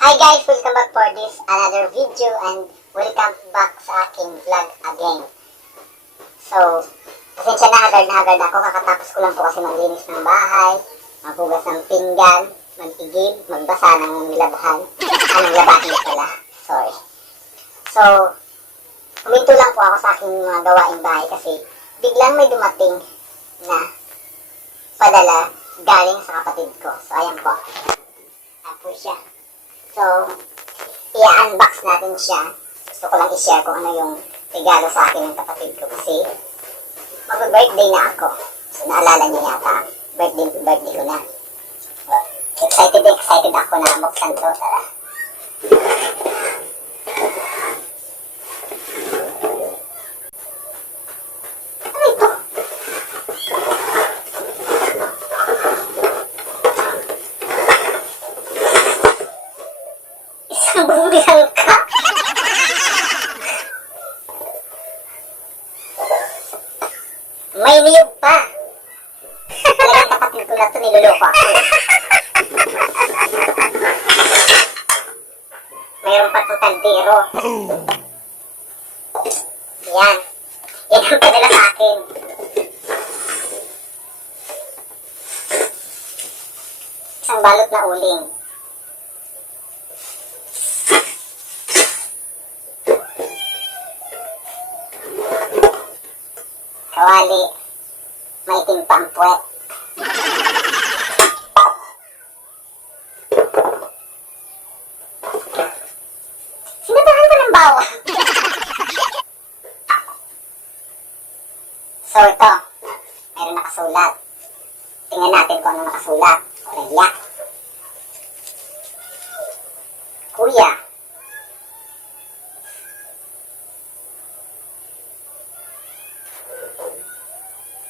Hi guys! Welcome back for this another video and welcome back sa aking vlog again. So, pasensya na, hagard ako. Kakatapos ko lang po kasi maglinis ng bahay, maghugas ng pinggan, mag-igib, magbasa ng labahan. Anong labahin pala? Sorry. So, huminto lang po ako sa aking mga gawaing bahay kasi biglang may dumating na padala galing sa kapatid ko. So, ayan po. Ayan po siya. So, i-unbox natin siya. Gusto ko lang i-share kung ano yung regalo sa akin ng kapatid ko kasi mag-birthday na ako. So, naalala niyo yata, birthday ko na. So, excited ako na buksan to. Tara. Ano ito? Bumbihan ka? May niyog pa. Talagang kapatid ko na ito, niloloko ako. Mayroon pa itong taldero. Yan. Yan ang padala sa akin. Isang balot na uling. Kawali, maitim pa ang puwet. Sinatahan ko ng bawang. So ito, mayroon nakasulat. Tingnan natin kung ano nakasulat. Orelya. Kuya.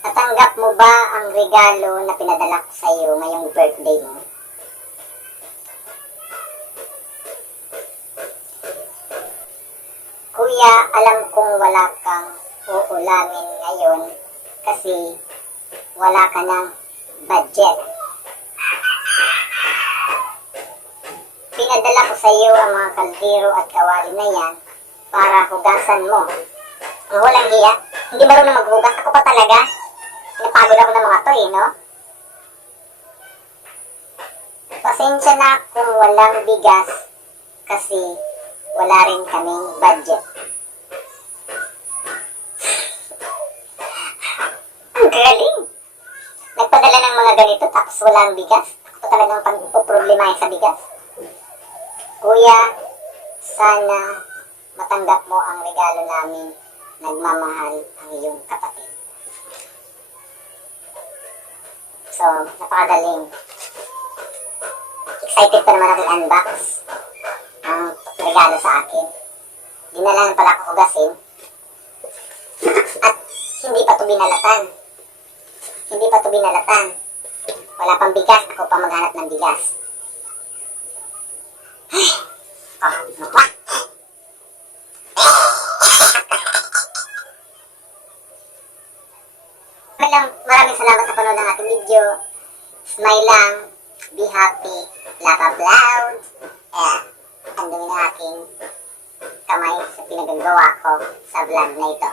Natanggap mo ba ang regalo na pinadala ko sa iyo ngayong birthday mo? Kuya, alam kong wala kang uulamin ngayon kasi wala ka ng budget. Pinadala ko sa iyo ang mga kaldero at kawali na yan para hugasan mo. Ang walang hiya, hindi marunong maghugas. Ako pa talaga. Napagod ako ng mga to no? Pasensya na kung walang bigas kasi wala rin kaming budget. Ang galing! Nagpadala ng mga ganito tapos walang bigas. Ako pa talagang pagpuproblemahin sa bigas. Kuya, sana matanggap mo ang regalo namin. Nagmamahal ang iyong kapatid. So, napakagaling. Excited pa naman ako i-unbox ang regalo sa akin. Dinalan pala ako hugasin. At hindi pa ito binalatan. Hindi pa ito binalatan. Wala pang bigas. Ako pa maghanap ng bigas. Ay! Nawa! Maraming salamat sa panood ng ating video. Smile lang. Be happy. Lahat loud. Ang dumi ng aking kamay sa pinagagawa ko sa vlog na ito.